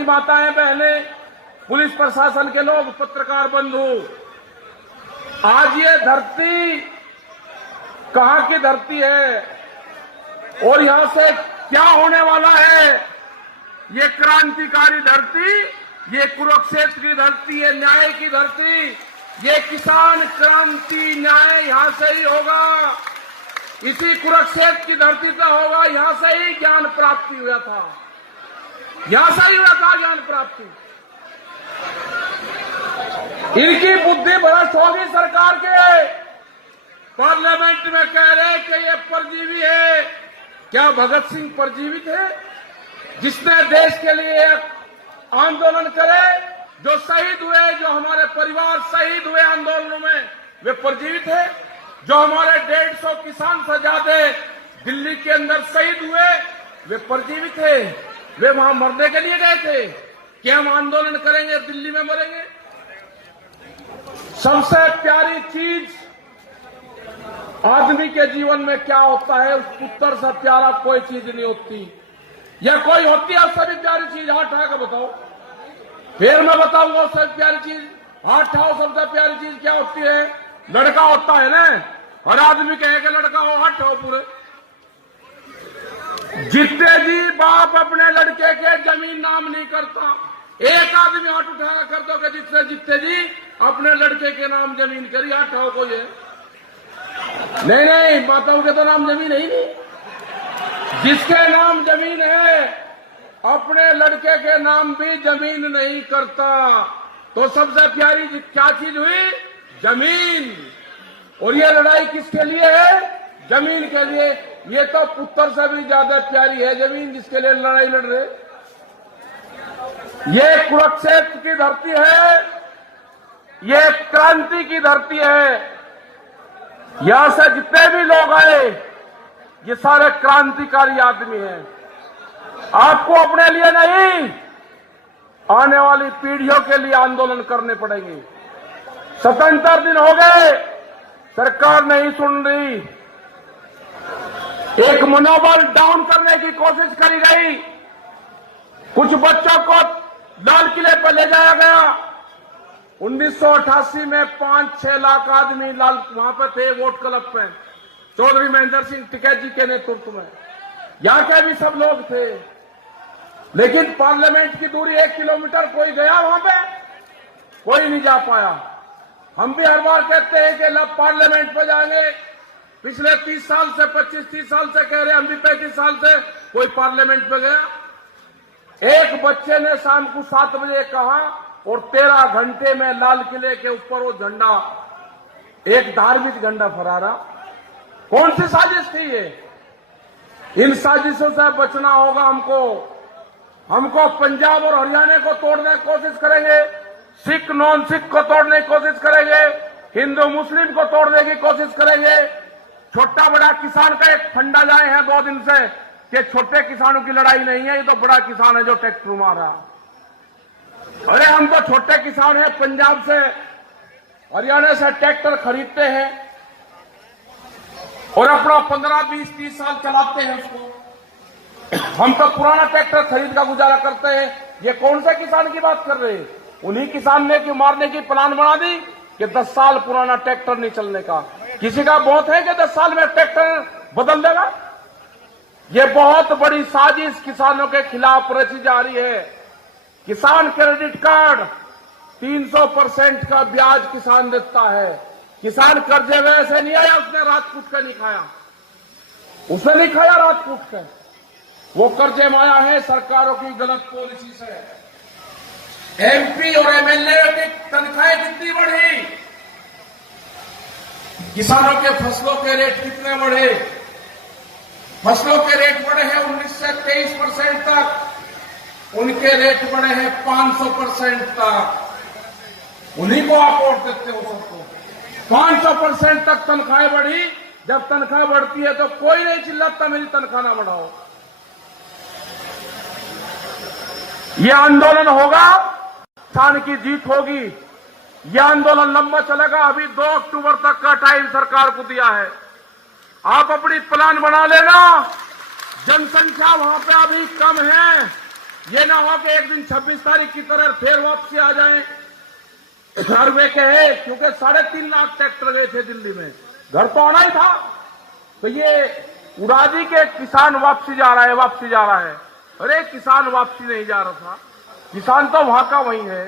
मेरी माताएं बहनें, पुलिस प्रशासन के लोग, पत्रकार बंधु, आज ये धरती कहां की धरती है और यहां से क्या होने वाला है? ये क्रांतिकारी धरती, ये कुरुक्षेत्र की धरती है, न्याय की धरती, ये किसान क्रांति न्याय यहां से ही होगा। इसी कुरुक्षेत्र की धरती से होगा। यहां से ही ज्ञान प्राप्ति हुआ था, यहां से ही हुआ था ज्ञान प्राप्ति। इनकी बुद्धि भ्रष्ट होगी सरकार के। पार्लियामेंट में कह रहे कि ये परजीवी है। क्या भगत सिंह परजीवी थे जिसने देश के लिए एक आंदोलन करे, जो शहीद हुए, जो हमारे परिवार शहीद हुए आंदोलनों में, वे परजीवी थे? जो हमारे 150 किसान से ज्यादा दिल्ली के अंदर शहीद हुए, वे परजीवी थे? वे वहां मरने के लिए गए थे कि हम आंदोलन करेंगे, दिल्ली में मरेंगे? सबसे प्यारी चीज आदमी के जीवन में क्या होता है, उस पुत्र से प्यारा कोई चीज नहीं होती। या कोई होती है उससे भी प्यारी चीज? हाथ उठा के बताओ, फिर मैं बताऊंगा उससे प्यारी चीज। हाथ उठाओ, सबसे प्यारी चीज क्या होती है? लड़का होता है ना। हर आदमी कहे कि लड़का हो, हाथ उठाओ पूरे। जितने जी बाप अपने लड़के के जमीन नाम नहीं करता, एक आदमी हाथ उठाया कर दो कि जितने जितने जी अपने लड़के के नाम जमीन करी, हाथ उठाओ कोई है? नहीं, माताओं के तो नाम जमीन है ही नहीं। जिसके नाम जमीन है अपने लड़के के नाम भी जमीन नहीं करता। तो सबसे प्यारी क्या चीज हुई? जमीन। और ये लड़ाई किसके लिए है? जमीन के लिए। ये तो पुत्र से भी ज्यादा प्यारी है जमीन, जिसके लिए लड़ाई लड़ रहे। ये कुरुक्षेत्र की धरती है, ये क्रांति की धरती है। यहां से जितने भी लोग आए, ये सारे क्रांतिकारी आदमी हैं। आपको अपने लिए नहीं, आने वाली पीढ़ियों के लिए आंदोलन करने पड़ेंगे। 77 दिन हो गए, सरकार नहीं सुन रही। एक मनोबल डाउन करने की कोशिश करी गई। कुछ बच्चों को लाल किले पर ले जाया गया। 1988 में 5-6 लाख आदमी वहां पर थे, वोट क्लब पे, चौधरी महेंद्र सिंह टिकैत जी के नेतृत्व में। यहां के भी सब लोग थे, लेकिन पार्लियामेंट की दूरी 1 किलोमीटर, कोई गया वहां पे? कोई नहीं जा पाया। हम भी हर बार कहते हैं कि लब पार्लियामेंट पे जाएंगे। पिछले 30 साल से, 25-30 साल से कह रहे, हम भी 35 साल से, कोई पार्लियामेंट पे गया? एक बच्चे ने शाम को 7 बजे कहा और 13 घंटे में लाल किले के ऊपर वो झंडा, एक धार्मिक झंडा फहरा। कौन सी साजिश थी ये? इन साजिशों से बचना होगा हमको पंजाब और हरियाणा को तोड़ने की कोशिश करेंगे, सिख नॉन सिख को तोड़ने की कोशिश करेंगे, हिंदू मुस्लिम को तोड़ने की कोशिश करेंगे। छोटा बड़ा किसान का एक फंडा लाए हैं 2 दिन से कि छोटे किसानों की लड़ाई नहीं है, ये तो बड़ा किसान है जो ट्रैक्टर मारा। अरे हम तो छोटे किसान हैं, पंजाब से हरियाणा से ट्रैक्टर खरीदते हैं और अपना 15-20-30 साल चलाते हैं उसको। हम तो पुराना ट्रैक्टर खरीद का गुजारा करते हैं। ये कौन से किसान की बात कर रहे हैं? उन्हीं किसान ने कि मारने की प्लान बना दी कि 10 साल पुराना ट्रैक्टर नहीं चलने का। किसी का बहुत है कि 10 साल में ट्रैक्टर बदल देगा? ये बहुत बड़ी साजिश किसानों के खिलाफ रची जा रही है। किसान क्रेडिट कार्ड 300% का ब्याज किसान देता है। किसान कर्जे में ऐसे नहीं आया, उसने रात कूट कर नहीं खाया, उसने नहीं खाया रात कूट कर। वो कर्जे में आया है सरकारों की गलत पॉलिसी से। एमपी और एमएलए की तनख्वाहें कितनी बढ़ी, किसानों के फसलों के रेट कितने बढ़े? फसलों के रेट बढ़े हैं 19 से 23% तक, उनके रेट बढ़े हैं 500% तक। उन्हीं को आप वोट देते हो सबको। 500% तक तनख्वाहें बढ़ी। जब तनख्वाह बढ़ती है तो कोई नहीं चिल्लाता मेरी तनख्वाह ना बढ़ाओ। ये आंदोलन होगा, किसान की जीत होगी। यह आंदोलन लंबा चलेगा। अभी 2 अक्टूबर तक का टाइम सरकार को दिया है। आप अपनी प्लान बना लेना। जनसंख्या वहां पे अभी कम है, ये ना हो कि एक दिन 26 तारीख की तरह फिर वापसी आ जाए। घर में कहे, क्योंकि 3.5 लाख ट्रैक्टर गए थे दिल्ली में, घर तो आना ही था। तो ये उड़ा दी के किसान वापसी जा रहा है, वापसी जा रहा है। अरे किसान वापसी नहीं जा रहा था, किसान तो वहां का वही है।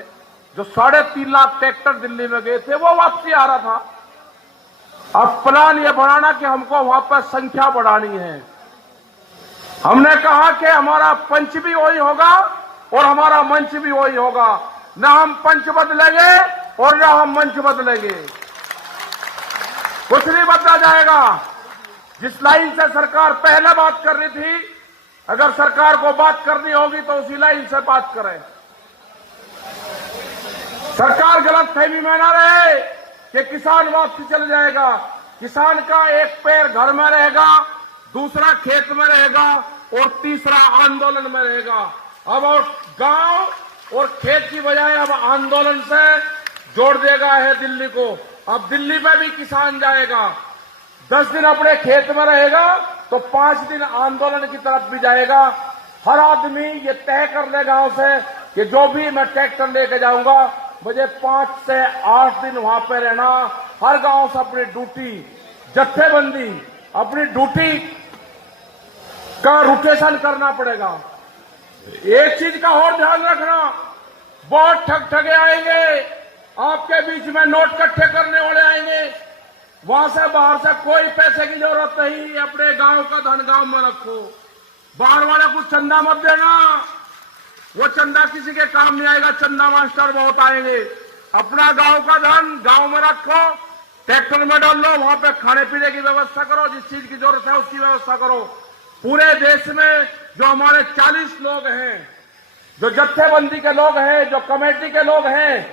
जो 3.5 लाख ट्रैक्टर दिल्ली में गए थे वो वापसी आ रहा था। अब प्लान ये बनाना कि हमको वहां पर संख्या बढ़ानी है। हमने कहा कि हमारा पंच भी वही होगा और हमारा मंच भी वही होगा। न हम पंच बदलेंगे और न हम मंच बदलेंगे, कुछ नहीं बदला जाएगा। जिस लाइन से सरकार पहले बात कर रही थी, अगर सरकार को बात करनी होगी तो उसी लाइन से बात करें। सरकार गलतफहमी में ना रहे कि किसान वापसी चल जाएगा। किसान का एक पैर घर में रहेगा, दूसरा खेत में रहेगा और तीसरा आंदोलन में रहेगा। अब और गांव और खेत की बजाय अब आंदोलन से जोड़ देगा है दिल्ली को। अब दिल्ली में भी किसान जाएगा, 10 दिन अपने खेत में रहेगा तो 5 दिन आंदोलन की तरफ भी जाएगा। हर आदमी ये तय कर ले गांव से कि जो भी मैं ट्रैक्टर लेके जाऊंगा मुझे 5 से 8 दिन वहां पे रहना। हर गांव से अपनी ड्यूटी, जत्थेबंदी, अपनी ड्यूटी का रोटेशन करना पड़ेगा। एक चीज का और ध्यान रखना, बहुत ठगे आएंगे आपके बीच में, नोट इकट्ठे करने वाले आएंगे। वहां से बाहर से कोई पैसे की जरूरत नहीं, अपने गांव का धन गांव में रखो। बाहर वाले कुछ चंदा मत देना, वो चंदा किसी के काम नहीं आएगा। चंदा मास्टर बहुत आएंगे। अपना गांव का धन गांव में रखो, ट्रैक्टर में डाल लो, वहां पे खाने पीने की व्यवस्था करो, जिस चीज की जरूरत है उसकी व्यवस्था करो। पूरे देश में जो हमारे 40 लोग हैं, जो जत्थेबंदी के लोग हैं, जो कमेटी के लोग हैं,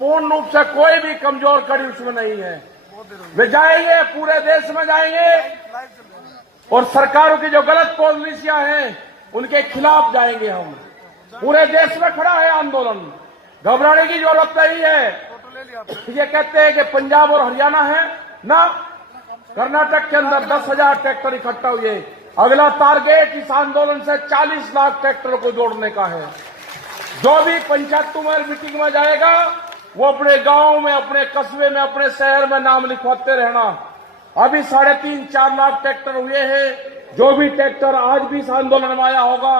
पूर्ण रूप से कोई भी कमजोर कड़ी उसमें नहीं है। वे जाएंगे, पूरे देश में जाएंगे और सरकारों की जो गलत पॉलिसियां हैं उनके खिलाफ जाएंगे हम। पूरे देश में खड़ा है आंदोलन, घबराने की जरूरत नहीं है। ये कहते हैं कि पंजाब और हरियाणा है ना, कर्नाटक के अंदर 10,000 ट्रैक्टर इकट्ठा हुए। अगला टारगेट इस आंदोलन से 40 लाख ट्रैक्टर को जोड़ने का है। जो भी पंचायतों में मीटिंग में जाएगा वो अपने गांव में, अपने कस्बे में, अपने शहर में नाम लिखवाते रहना। अभी 3.5-4 लाख ट्रैक्टर हुए हैं। जो भी ट्रैक्टर आज भी इस आंदोलन में आया होगा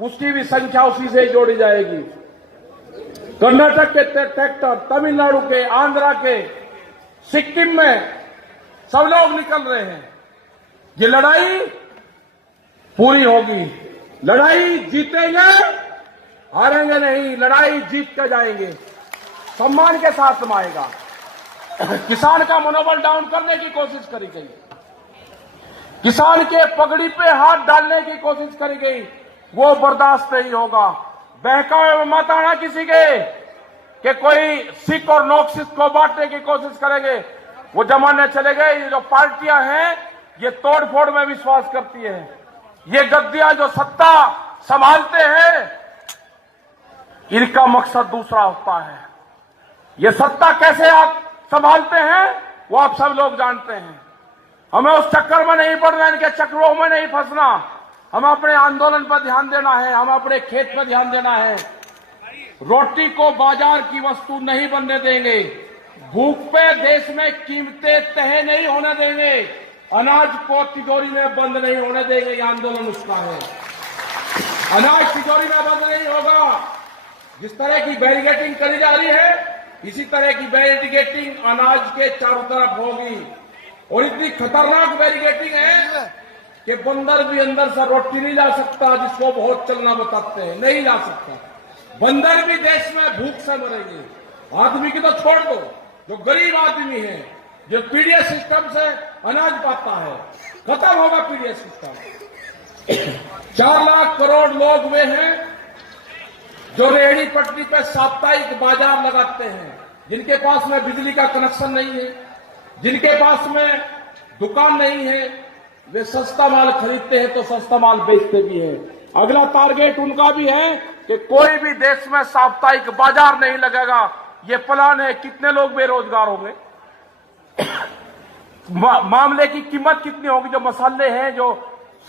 उसकी भी संख्या उसी से जोड़ी जाएगी। कर्नाटक के ट्रैक्टर, तमिलनाडु के, आंध्रा के, सिक्किम में सब लोग निकल रहे हैं। ये लड़ाई पूरी होगी। लड़ाई जीतेंगे, हारेंगे नहीं, लड़ाई जीत कर जाएंगे, सम्मान के साथ समाएगा। किसान का मनोबल डाउन करने की कोशिश करी गई, किसान के पगड़ी पे हाथ डालने की कोशिश करी गई, वो बर्दाश्त नहीं होगा। बहकावे में मत आना किसी के कि कोई सिख और नॉन सिख को बांटने की कोशिश करेंगे। वो जमाने चले गए। ये जो पार्टियां हैं ये तोड़फोड़ में विश्वास करती हैं। ये गद्दियां जो सत्ता संभालते हैं इनका मकसद दूसरा होता है। ये सत्ता कैसे आप संभालते हैं वो आप सब लोग जानते हैं। हमें उस चक्कर में नहीं पड़ना, इनके चक्रों में नहीं फंसना। हमें अपने आंदोलन पर ध्यान देना है, हमें अपने खेत पर ध्यान देना है। रोटी को बाजार की वस्तु नहीं बनने देंगे। भूख पे देश में कीमतें तय नहीं होने देंगे। अनाज को तिजोरी में बंद नहीं होने देंगे। ये आंदोलन उसका है। अनाज तिजोरी में बंद नहीं होगा। जिस तरह की बैरिकेडिंग करी जा रही है इसी तरह की बैरिकेडिंग अनाज के चारों तरफ होगी। और इतनी खतरनाक बैरिकेडिंग है कि बंदर भी अंदर से रोटी नहीं ला सकता, जिसको बहुत चलना बताते हैं, नहीं ला सकता। बंदर भी देश में भूख से मरेंगे। आदमी की तो छोड़ दो, जो गरीब आदमी है, जो पीडीएस सिस्टम से अनाज पाता है, खत्म होगा पीडीएस सिस्टम। 4 लाख करोड़ लोग वे हैं जो रेहड़ी पटरी पे साप्ताहिक बाजार लगाते हैं, जिनके पास में बिजली का कनेक्शन नहीं है, जिनके पास में दुकान नहीं है। वे सस्ता माल खरीदते हैं तो सस्ता माल बेचते भी हैं। अगला टारगेट उनका भी है कि कोई भी देश में साप्ताहिक बाजार नहीं लगेगा। ये प्लान है। कितने लोग बेरोजगार होंगे, मामले की कीमत कितनी होगी। जो मसाले हैं, जो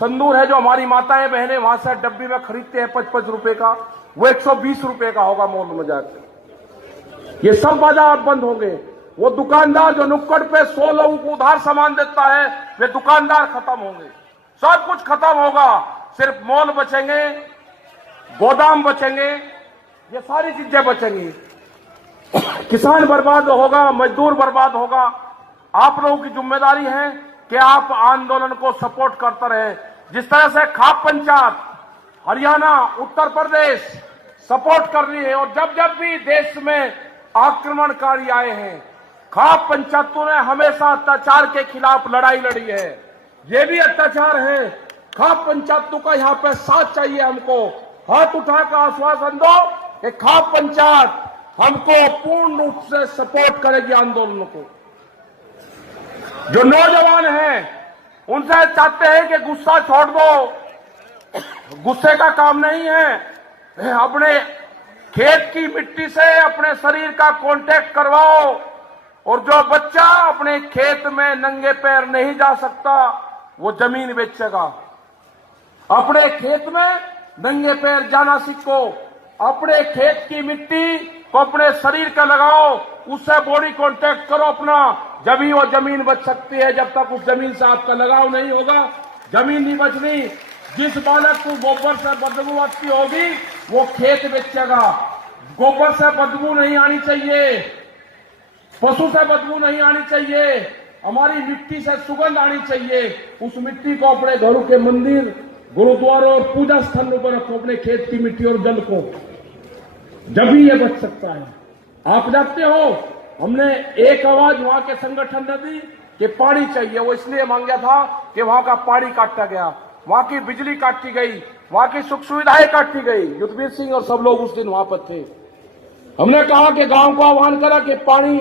संदूर है जो हमारी माताएं बहनें वहां से डब्बी में खरीदते हैं 55 रुपए का, वो 120 रुपए का होगा मॉल में जाकर। ये सब बाजार बंद होंगे। वो दुकानदार जो नुक्कड़ पे 100 लोगों को उधार सामान देता है, वे दुकानदार खत्म होंगे, सब कुछ खत्म होगा। सिर्फ मॉल बचेंगे, गोदाम बचेंगे, ये सारी चीजें बचेंगी। किसान बर्बाद होगा, मजदूर बर्बाद होगा। आप लोगों की जिम्मेदारी है कि आप आंदोलन को सपोर्ट करते रहे। जिस तरह से खाप पंचायत हरियाणा, उत्तर प्रदेश सपोर्ट कर रही है, और जब जब भी देश में आक्रमणकारी आए हैं, खाप पंचायतों ने हमेशा अत्याचार के खिलाफ लड़ाई लड़ी है। ये भी अत्याचार है। खाप पंचायतों का यहाँ पे साथ चाहिए। हमको हाथ उठाकर आश्वासन दो कि खाप पंचायत हमको पूर्ण रूप से सपोर्ट करेगी आंदोलन को। जो नौजवान हैं उनसे चाहते हैं कि गुस्सा छोड़ दो, गुस्से का काम नहीं है। अपने खेत की मिट्टी से अपने शरीर का कांटेक्ट करवाओ, और जो बच्चा अपने खेत में नंगे पैर नहीं जा सकता वो जमीन बेचेगा। अपने खेत में नंगे पैर जाना सीखो, अपने खेत की मिट्टी को अपने शरीर का लगाओ, उससे बॉडी कांटेक्ट करो अपना, जब वो जमीन बच सकती है। जब तक उस जमीन से आपका लगाव नहीं होगा, जमीन नहीं बचनी। जिस बालक को गोबर से बदबू आती होगी वो खेत बेचेगा। गोबर से बदबू नहीं आनी चाहिए, पशु से बदबू नहीं आनी चाहिए, हमारी मिट्टी से सुगंध आनी चाहिए। उस मिट्टी को अपने घरों के मंदिर, गुरुद्वारों और पूजा स्थलों पर रखो, अपने खेत की मिट्टी और जल को, जब भी ये बच सकता है। आप जानते हो, हमने एक आवाज वहां के संगठन ने दी कि पानी चाहिए। वो इसलिए मांगा था कि वहां का पानी काटा गया, वहां की बिजली काटी गई, वहां की सुख सुविधाएं काटी गई। युद्धवीर सिंह और सब लोग उस दिन वहां पर थे। हमने कहा कि गांव को आह्वान करा कि पानी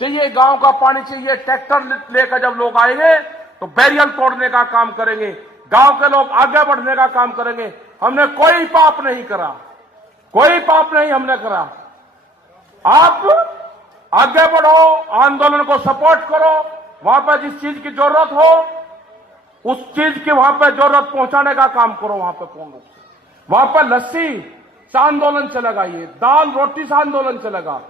चाहिए, गांव का पानी चाहिए। ट्रैक्टर लेकर जब लोग आएंगे तो बैरियर तोड़ने का काम करेंगे, गांव के लोग आगे बढ़ने का काम करेंगे। हमने कोई पाप नहीं करा, कोई पाप नहीं हमने करा। आप आगे बढ़ो, आंदोलन को सपोर्ट करो, वहां पर जिस चीज की जरूरत हो उस चीज की वहां पर जरूरत पहुंचाने का काम करो। वहां पर पूर्ण रूप से वहां पर लस्सी से आंदोलन चलेगा, ये दाल रोटी से आंदोलन चलेगा।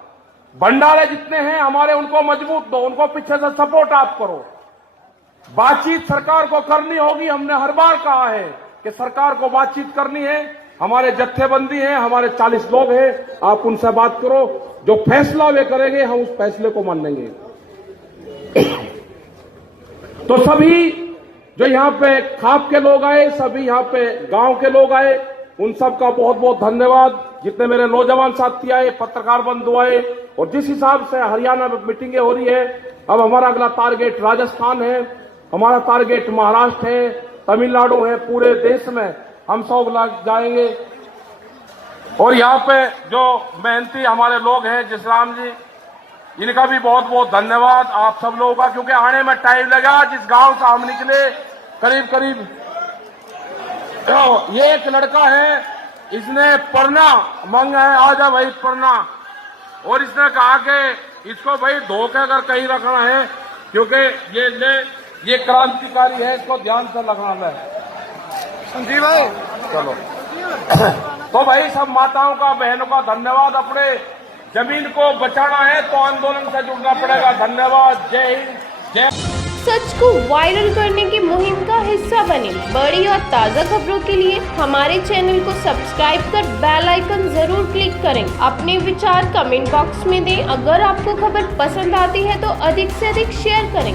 भंडारे जितने हैं हमारे, उनको मजबूत दो, उनको पीछे से सपोर्ट आप करो। बातचीत सरकार को करनी होगी। हमने हर बार कहा है कि सरकार को बातचीत करनी है। हमारे जत्थेबंदी हैं, हमारे 40 लोग हैं, आप उनसे बात करो। जो फैसला वे करेंगे हम उस फैसले को मानेंगे। तो सभी जो यहाँ पे खाप के लोग आए, सभी यहाँ पे गांव के लोग आए, उन सब का बहुत बहुत धन्यवाद। जितने मेरे नौजवान साथी आए, पत्रकार बंधु आए, और जिस हिसाब से हरियाणा में मीटिंगें हो रही है, अब हमारा अगला टारगेट राजस्थान है, हमारा टारगेट महाराष्ट्र है, तमिलनाडु है। पूरे देश में हम सब लोग जाएंगे। और यहाँ पे जो मेहनती हमारे लोग हैं, जिसराम जी, इनका भी बहुत बहुत धन्यवाद आप सब लोगों का, क्योंकि आने में टाइम लगा। जिस गांव से हम निकले करीब करीब, ये एक लड़का है, इसने पढ़ना मांगा है, आजा भाई पढ़ना, और इसने कहा कि इसको भाई धोखे अगर कहीं रखना है, क्योंकि ये क्रांतिकारी है, इसको ध्यान से लगाना है। संजीव भाई चलो। तो भाई सब माताओं का, बहनों का धन्यवाद। अपने जमीन को बचाना है तो आंदोलन से जुड़ना पड़ेगा। धन्यवाद। जय हिंद, जय। सच को वायरल करने की मुहिम का हिस्सा बने। बड़ी और ताज़ा खबरों के लिए हमारे चैनल को सब्सक्राइब कर बेल आइकन जरूर क्लिक करें। अपने विचार कमेंट बॉक्स में दें। अगर आपको खबर पसंद आती है तो अधिक से अधिक शेयर करें।